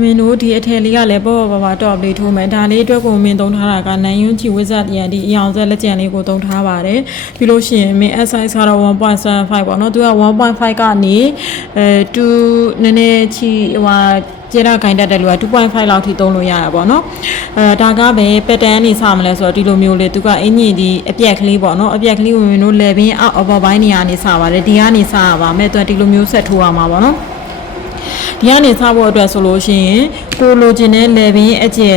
မင်းတို့ဒီအထည်လေးကလည်းပေါ့ပါတော့လေးထိုးမယ်ဒါလေးအတွက်ကိုမင်းသုံးထားတာကနန်ယွန်းချီဝိဇ္ဇာတရားဒီအယောင်ဆက်လက်ကျန်လေးကိုသုံးထားပါတယ်ပြီးလို့ရှိရင်မင်း size ကတော့ 1.75 ပေါ့နော်သူက 1.5 ကနေ2နည်းနည်းချီဟိုကျေတာခိုင်းတတ်တယ်လို့က 2.5 လောက်ထိသုံးလို့ရတာပေါ့နော်ဒါကပဲ pattern နေစမလဲဆိုတော့ဒီလိုမျိုးလေသူကအင်ကြီးဒီအပြက်ကလေးပေါ့နော်အပြက်ကလေးဝင်တို့ level အောက်ပိုင်းနေရာနေစပါတယ်ဒီကနေစရပါမယ်သူကဒီလိုမျိုးဆက်ထိုးရမှာပေါ့နော်ဒီကနေစဖို့အတွက်ဆိုလို့ရှိရင်ကိုလိုချင်တဲ့ level အကျယ်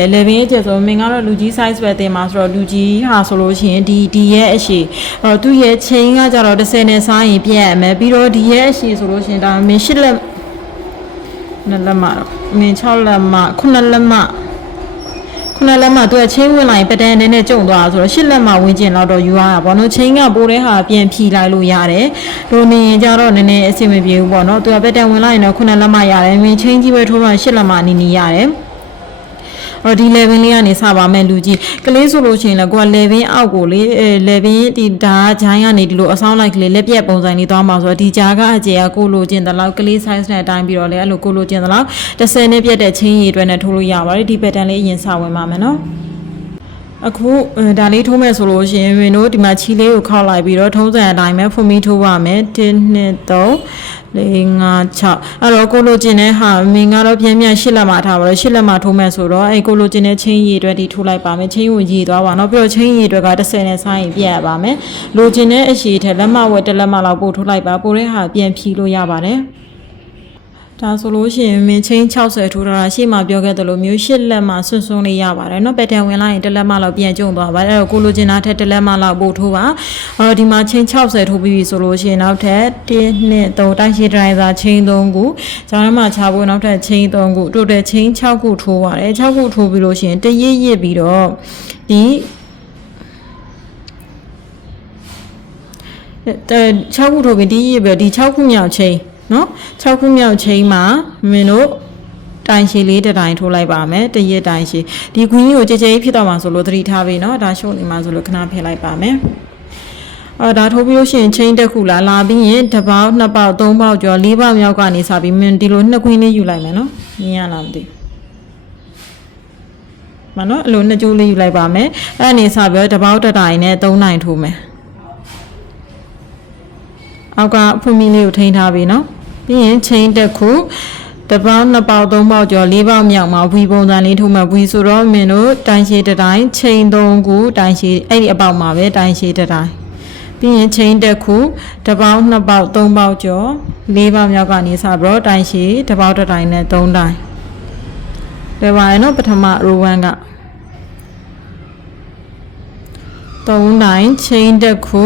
ဆိုမင်းကတော့လူကြီး size ပဲတင်မှာဆိုတော့လူကြီးဟာဆိုလို့ရှိရင်ဒီရဲ့အရှည်သူ့ရဲ့ chain ကကြတော့10နဲ့စားရင်ပြည့်ရမယ်ပြီးတော့ဒီရဲ့အရှည်ဆိုလို့ရှိရင်ဒါမင်း8လက်လက်မမင်း6လက်မ9လက်မသူကချင်းဝင်လိုက်ပတန်းနည်းနည်းကျုံသွားဆိုတော့8လက်မဝင်ကျင်တော့ယူရတာပေါ့နော်ချင်းကပိုးတဲ့ဟာပြန်ဖြီလိုက်လို့ရတယ်ဒိုနေရင်ကြတော့နည်းနည်းအဆင်မပြေဘူးပေါ့နော်သူကပတန်းဝင်လိုက်ရင်တော့9လက်မရတယ်မင်းချင်းကြီးပဲထိုးတော့8လက်မနီနီရတယ်ဒီ level လေးကနေစပါမယ်လူကြီးကလေးဆိုလို့ရှိရင်လည်းကိုက level အောက်ကိုလေ level ဒီဒါဂျိုင်းကနေဒီလိုအဆောင်လိုက်ကလေးလက်ပြက်ပုံစံလေးသွားမှာဆိုတော့ဒီကြားကအကျယ်ကကိုလိုချင်တဲ့လောက်ကလေး size နဲ့အတိုင်းပြီးတော့လေအဲ့လိုကိုလိုချင်တဲ့လောက်10နဲ့ပြက်တဲ့ချင်းရည်အတွက်နဲ့ထိုးလို့ရပါတယ်ဒီ pattern လေးအရင်စဝင်ပါမယ်နော်အခုဒါလေးထိုးမယ်ဆိုလို့ရှိရင်မင်းတို့ဒီမှာချီလေးကိုခောက်လိုက်ပြီးတော့ထုံးစံအတိုင်းပဲဖွင့်ပြီးထိုးပါမယ်1 2 3 4 5 6အဲ့တော့ကိုလိုချင်တဲ့ဟာမင်းကတော့ပြန်8လက်မထားပါတော့8လက်မထိုးမယ်ဆိုတော့အဲ့ကိုလိုချင်တဲ့ချင်းရည်အတွက်ဒီထိုးလိုက်ပါမယ်ချင်းကိုရည်သွားပါတော့ပြီးတော့ချင်းရည်အတွက်က10နဲ့ဆိုင်ရင်ပြတ်ရပါမယ်လိုချင်တဲ့အရှည်ထက်လက်မဝက်1လက်မလောက်ပို့ထိုးလိုက်ပါပို့တဲ့ဟာပြန်ဖြီလို့ရပါတယ်ဒါဆိုလို့ရှိရင်မင်းချင်း60ထိုးထားတာရှေ့မှာပြောခဲ့သလိုမျိုး8လက်မှဆွန်းလေးရပါတယ်เนาะပက်တန်ဝင်လိုက်ရင်1လက်မှလောက်ပြန်ကျုံသွားပါတယ်အဲ့တော့ကိုလိုချင်တာထက်1လက်မှလောက်ပို့ထိုးပါဒီမှာချင်း60ထိုးပြီးပြီဆိုလို့ရှိရင်နောက်ထပ်1 2 3တိုက်ရှိဒရိုင်ဇာချင်း3ခုဂျားမှာချဖို့နောက်ထပ်ချင်း3ခုတိုတယ်ချင်း6ခုထိုးပါတယ်6ခုထိုးပြီးလို့ရှိရင်တရစ်ရစ်ပြီးတော့ဒီ6ခုထိုးပြီးဒီရစ်ပြီးဒီ6ခုမြောက်ချင်းနော်6ခုမြောက်ချိန်မှာမင်းတို့တိုင်ရှည်လေးတစ်တိုင်ထိုးလိုက်ပါမယ်တရက်တိုင်ရှည်ဒီခွင်းကြီးကိုကြဲကြဲဖြစ်တော့မှာဆိုလို့သတိထားပေးနော်ဒါရှုံးနေမှာဆိုလို့ခဏဖယ်လိုက်ပါမယ်ဒါထိုးပြီးလို့ရှိရင်ချိန်တစ်ခုလာပြီးရင်တစ်ပေါက်2ပေါက်3ပေါက်ကျော်4ပေါက်မြောက်ကနေစပြီးမင်းဒီလို2ခွင်းလေးယူလိုက်မယ်နော်မြင်ရလားမသိမနော်အဲ့လို2ကျိုးလေးယူလိုက်ပါမယ်အဲ့နေစပြီးတစ်ပေါက်တစ်တိုင်နဲ့3တိုင်ထိုးမယ်အောက်ကဖွင့်မီလေးကိုထိန်းထားပြီနော်ပြီးရင်ချင်းတစ်ခုတစ်ပေါက်2ပေါက်3ပေါက်ကျော်4ပေါက်မြောက်မှာဝီပုံစံလေးထိုးမှဝီဆိုတော့မင်းတို့တိုင်ရှည်တစ်တိုင်းချင်း3ခုတိုင်ရှည်အဲ့ဒီအပေါက်မှာပဲတိုင်ရှည်တစ်တိုင်းပြီးရင်ချင်းတစ်ခုတစ်ပေါက်2ပေါက်3ပေါက်ကျော်4ပေါက်မြောက်ကနေစပြီးတော့တိုင်ရှည်တစ်ပေါက်တစ်တိုင်းနဲ့3တိုင်းလွယ်ပါရဲ့နော်ပထမ row 1က3တိုင်းချင်းတစ်ခု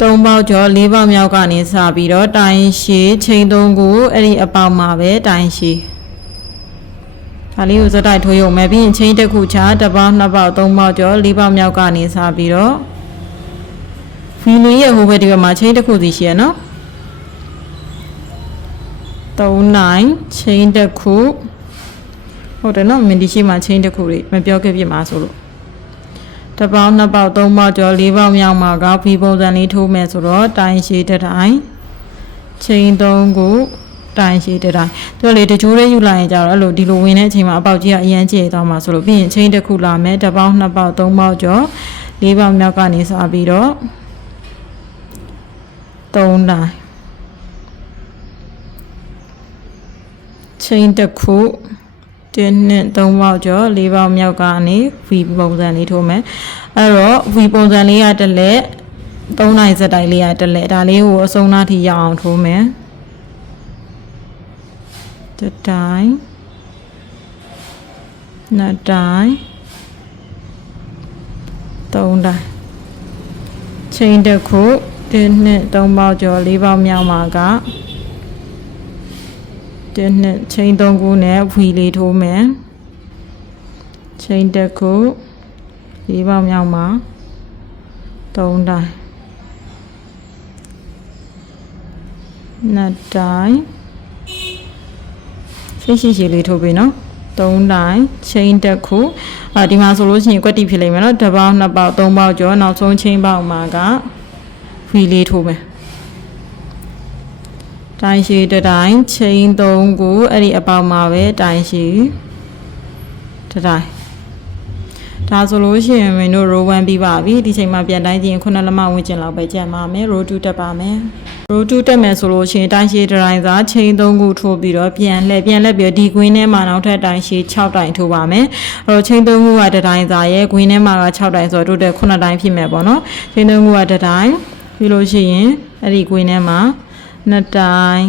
3ပေါက်ကျော်4ပေါက်မြောက်ကနေစပြီးတော့တိုင်ရှည်ချိန်3ခုအဲ့ဒီအပေါက်မှာပဲတိုင်ရှည်ဒါလေးကိုစတိုက်ထိုးရုံပဲပြီးရင်ချိန်တစ်ခုချ1ပေါက်2ပေါက်3ပေါက်ကျော်4ပေါက်မြောက်ကနေစပြီးတော့ဖီလူရဲ့ဟိုဘက်ဒီဘက်မှာချိန်တစ်ခုစီရှိရနော်3နိုင်ချိန်တစ်ခုဟုတ်တယ်နော်မင်းဒီရှိမှာချိန်တစ်ခုလေးမပြောခဲ့ပြမှာဆိုလို့တစ်ပေါက်2ပေါက်3ပေါက်ကျော်4ပေါက်မြောက်မှာကဖီပုံစံလေးထိုးမယ်ဆိုတော့တိုင်ရှည်တစ်တိုင်းချိန်3ခုတိုင်ရှည်တစ်တိုင်းသူကလေတချိုးလေးယူလိုက်ရင်ကြတော့အဲ့လိုဒီလိုဝင်တဲ့အချိန်မှာအပေါက်ကြီးကအရန်ကျဲသွားမှာဆိုလို့ပြီးရင်ချိန်တစ်ခုလာမယ်တစ်ပေါက်2ပေါက်3ပေါက်ကျော်4ပေါက်မြောက်ကနေစပြီးတော့3တိုင်းချိန်တစ်ခု1 2 3ပေါက်ကျော်4ပေါက်မြောက်ကနေ V ပုံစံလေးထိုးမယ်အဲ့တော့ V ပုံစံလေးရတလက်3နိုင်စက်တိုင်းလေးရတလက်ဒါလေးကိုအစုံနာထိရအောင်ထိုးမယ်တစ်တိုင်းနှစ်တိုင်း3တိုင်းချိန်တစ်ခု1 2 3ပေါက်ကျော်4ပေါက်မြောက်မှာက1 2ချိန်3ခုနဲ့ဝီလေးထိုးမယ်ချိန်တစ်ခု4ပေါက်မြောက်မှာ3တိုင်းနှစ်တိုင်းရှိလေးထိုးပြီနော်3တိုင်းချိန်တစ်ခုဒီမှာဆိုလို့ရှိရင်ကွက်တီဖြစ်လိမ့်မယ်နော်တစ်ပေါက်2ပေါက်3ပေါက်ကျော်နောက်ဆုံးချိန်ပေါက်မှာကဝီလေးထိုးမယ် တိုင်းရှိတစ်တိုင်းချိန်3ခုအဲ့ဒီအပေါက်မှာပဲတိုင်းရှိတစ်တိုင်းဒါဆိုလို့ရှိရင်မင်းတို့ row 1ပြီးပါပြီဒီချိန်မှာပြန်တိုင်းချင်းခုနလက်မဝင်ကျင်လောက်ပဲကျန်ပါမယ် row 2တက်ပါမယ် row 2တက်မယ်ဆိုလို့ရှိရင်တိုင်းရှိတစ်တိုင်းစာချိန်3ခုထိုးပြီးတော့ပြန်လှည့်ပြီးဒီ queen ထဲမှာနောက်ထပ်တိုင်းရှိ6တိုင်းထိုးပါမယ်အဲ့တော့ချိန်3ခုကတစ်တိုင်းစာရဲ့ queen ထဲမှာက6တိုင်းဆိုတော့ total 9တိုင်းဖြစ်မယ်ပေါ့နော်ချိန်3ခုကတစ်တိုင်းပြီးလို့ရှိရင်အဲ့ဒီ queen ထဲမှာ2တိုင်း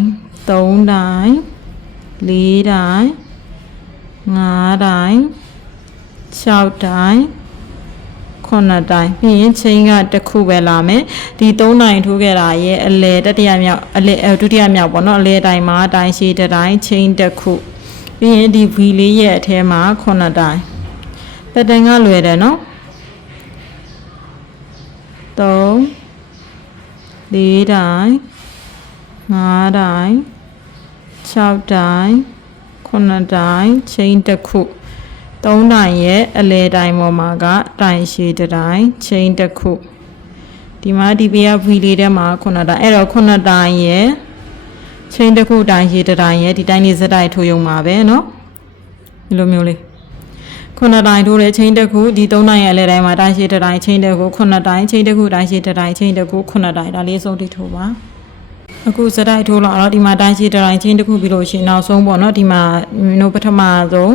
3တိုင်း4တိုင်း5တိုင်း6တိုင်း9တိုင်းပြီးရင်ချိန်ကတစ်ခုပဲလာမယ်ဒီ3တိုင်းထိုးခဲ့တာရဲ့အလဲတတိယမြောက်အလဲဒုတိယမြောက်ပေါ့နော်အလဲတိုင်းမှာတိုင်းရှိတစ်တိုင်းချိန်တစ်ခုပြီးရင်ဒီ V လေးရဲ့အထဲမှာ9တိုင်းပတ်တန်ကလွယ်တယ်နော်3 4တိုင်း5တိုင်း6တိုင်း9တိုင်းချိန်တစ်ခု3တိုင်းရဲ့အလဲတိုင်းပေါ်မှာကတိုင်းရှိတစ်တိုင်းချိန်တစ်ခုဒီမှာဒီဘေးက V လေးထဲမှာ9တိုင်းအဲ့တော့9တိုင်းရဲ့ချိန်တစ်ခုတိုင်းရှိတစ်တိုင်းရဲ့ဒီတိုင်းလေးစက်တိုက်ထိုးရုံပါပဲเนาะဒီလိုမျိုးလေး9တိုင်းထိုးတဲ့ချိန်တစ်ခုဒီ3တိုင်းရဲ့အလဲတိုင်းမှာတိုင်းရှိတစ်တိုင်းချိန်တစ်ခု9တိုင်းချိန်တစ်ခုတိုင်းရှိတစ်တိုင်းချိန်တစ်ခု9တိုင်းဒါလေးအဆုံးထိထိုးပါအခုစက်တိုက်ထိုးလာတော့ဒီမှာတိုင်းရှိတစ်တိုင်းချိန်တစ်ခုပြီးလို့ရှိရင်နောက်ဆုံးပေါ့เนาะဒီမှာမင်းတို့ပထမဆုံး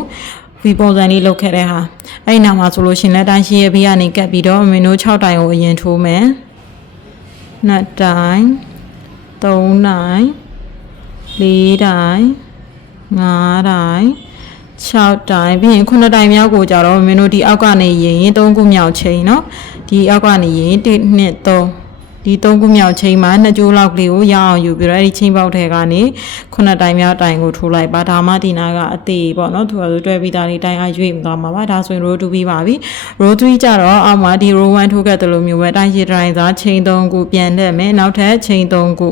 ဝီပုံစံလေးလုပ်ခဲ့တဲ့ဟာအဲ့ဒီနောက်မှာဆိုလို့ရှင်လက်တိုင်းရှိရဲ့ဘေးကနေကပ်ပြီးတော့မင်းတို့6တိုင်ကိုအရင်ထိုးမယ်2တိုင်3တိုင်4တိုင်5တိုင်6တိုင်ပြီးရင်9တိုင်မြောက်ကိုကြတော့မင်းတို့ဒီအောက်ကနေရင်3ခုမြောက်ချိန်เนาะဒီအောက်ကနေရင်1 2 3ဒီ3ခုမြောက်ချိန်မှာ2ကြိုးလောက်ကလေးကိုရအောင်ယူပြီးတော့အဲ့ဒီချိန်ပေါက်ထဲကနေ9တိုင်မြောက်တိုင်ကိုထိုးလိုက်ပါဒါမှဒီနာကအသေးပေါ့နော်သူကဆိုတွဲပြီးသားလေးတိုင်အားရွေ့မသွားမှာပါဒါဆိုရင် row 2ပြီးပါပြီ row 3ကြတော့အောက်မှာဒီ row 1ထိုးခဲ့တယ်လို့မျိုးပဲတိုင်ရှိတိုင်စာချိန်3ခုပြန်လှည့်မယ်နောက်ထပ်ချိန်3ခု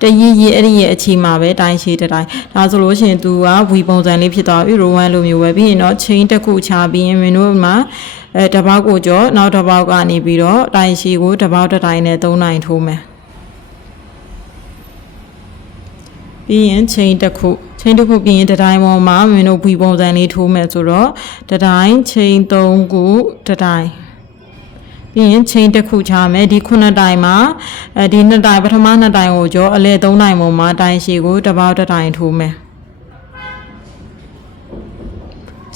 တရီရီအဲ့ဒီရဲ့အချိန်မှာပဲတိုင်းရှိတဲ့တိုင်းဒါဆိုလို့ရှိရင် तू က V ပုံစံလေးဖြစ်သွားပြီ row 1လိုမျိုးပဲပြီးရင်တော့ချိန်တစ်ခုချပြီးရင်မင်းတို့မှာတပေါက်ကိုကြောနောက်တစ်ပေါက်ကနေပြီးတော့တိုင်းရှိကိုတစ်ပေါက်တစ်တိုင်းနဲ့3တိုင်းထိုးမယ်ပြီးရင်ချိန်တစ်ခုပြီးရင်တစ်တိုင်းပေါ်မှာမင်းတို့ V ပုံစံလေးထိုးမယ်ဆိုတော့တစ်တိုင်းချိန်3ခုတစ်တိုင်းပြီးရင်ချိန်တစ်ခုချမယ်ဒီ9တိုင်မှာဒီ2တိုင်ပထမ2တိုင်ကိုကြောအလဲ3တိုင်ပေါ်မှာတိုင်ရှိကိုတစ်ပေါက်တစ်တိုင်ထိုးမယ်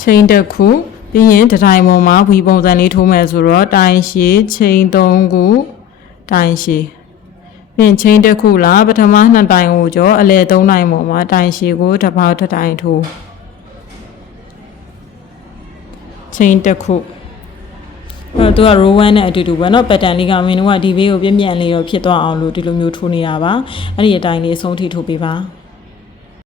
ချိန်တစ်ခုပြီးရင်တစ်တိုင်ပေါ်မှာ V ပုံစံလေးထိုးမယ်ဆိုတော့တိုင်ရှိချိန်3ခုတိုင်ရှိပြီးရင်ချိန်တစ်ခုလားပထမ2တိုင်ကိုကြောအလဲ3တိုင်ပေါ်မှာတိုင်ရှိကိုတစ်ပေါက်တစ်တိုင်ထိုးချိန်တစ်ခုသူက row 1နဲ့အတူတူပဲเนาะ pattern လေးကမင်းတို့ကဒီဘေးကိုပြင်းပြင်းလေးတော့ဖြစ်သွားအောင်လို့ဒီလိုမျိုးထိုးနေတာပါအဲ့ဒီအတိုင်းလေးအဆုံးထိထိုးပေးပါ